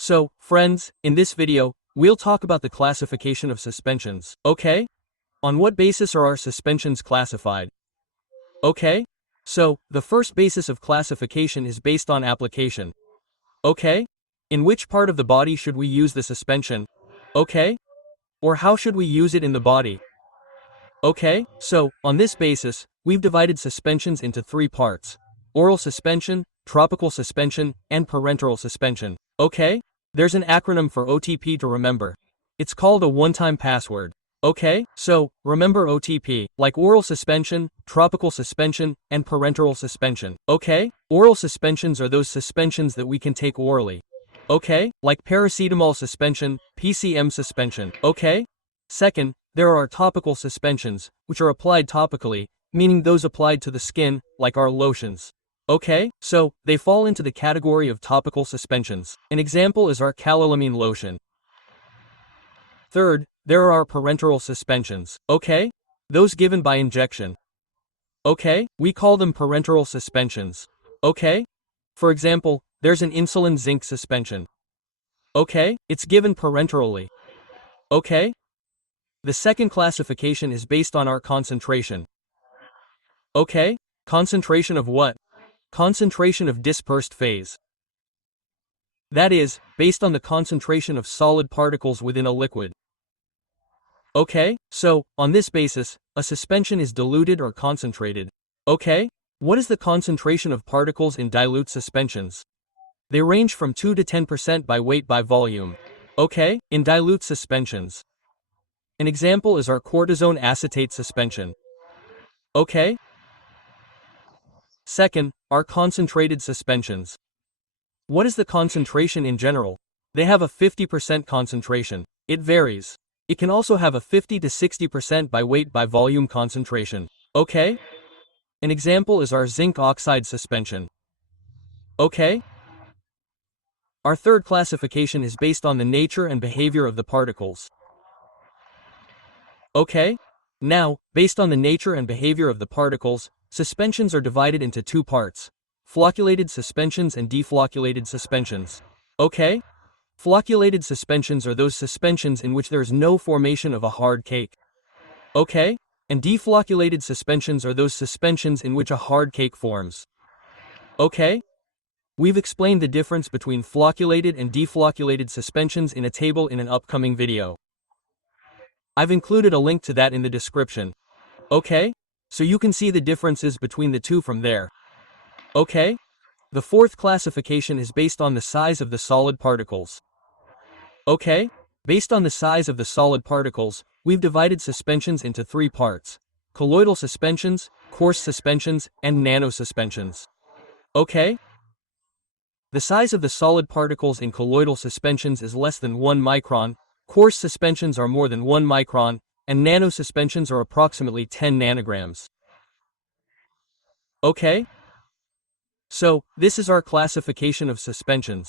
So, friends, in this video, we'll talk about the classification of suspensions. Okay? On what basis are our suspensions classified? Okay? So, the first basis of classification is based on application. Okay? In which part of the body should we use the suspension? Okay? Or how should we use it in the body? Okay? So, on this basis, we've divided suspensions into three parts: oral suspension, tropical suspension, and parenteral suspension. Okay? There's an acronym for OTP to remember. It's called a one-time password. Okay? So, remember OTP, like oral suspension, tropical suspension, and parenteral suspension. Okay? Oral suspensions are those suspensions that we can take orally. Okay? Like paracetamol suspension, PCM suspension. Okay? Second, there are topical suspensions, which are applied topically, meaning those applied to the skin, like our lotions. Okay, so, they fall into the category of topical suspensions. An example is our calolamine lotion. Third, there are our parenteral suspensions. Okay? Those given by injection. Okay? We call them parenteral suspensions. Okay? For example, there's an insulin zinc suspension. Okay? It's given parenterally. Okay? The second classification is based on our concentration. Okay? Concentration of what? Concentration of dispersed phase. That is, based on the concentration of solid particles within a liquid. Okay, so, on this basis, a suspension is diluted or concentrated. Okay? What is the concentration of particles in dilute suspensions? They range from 2 to 10% by weight by volume. Okay? In dilute suspensions. An example is our cortisone acetate suspension. Okay? Second, our concentrated suspensions. What is the concentration in general? They have a 50% concentration. It varies. It can also have a 50 to 60% by weight by volume concentration. Okay? An example is our zinc oxide suspension. Okay? Our third classification is based on the nature and behavior of the particles. Okay? Now, based on the nature and behavior of the particles, suspensions are divided into two parts: flocculated suspensions and deflocculated suspensions. Okay? Flocculated suspensions are those suspensions in which there is no formation of a hard cake. Okay? And deflocculated suspensions are those suspensions in which a hard cake forms. Okay? We've explained the difference between flocculated and deflocculated suspensions in a table in an upcoming video. I've included a link to that in the description. Okay? So you can see the differences between the two from there. Okay? The fourth classification is based on the size of the solid particles. Okay? Based on the size of the solid particles, we've divided suspensions into three parts: colloidal suspensions, coarse suspensions, and nanosuspensions. Okay? The size of the solid particles in colloidal suspensions is less than 1 micron, coarse suspensions are more than 1 micron, and nanosuspensions are approximately 10 nanograms. Okay? So, this is our classification of suspensions.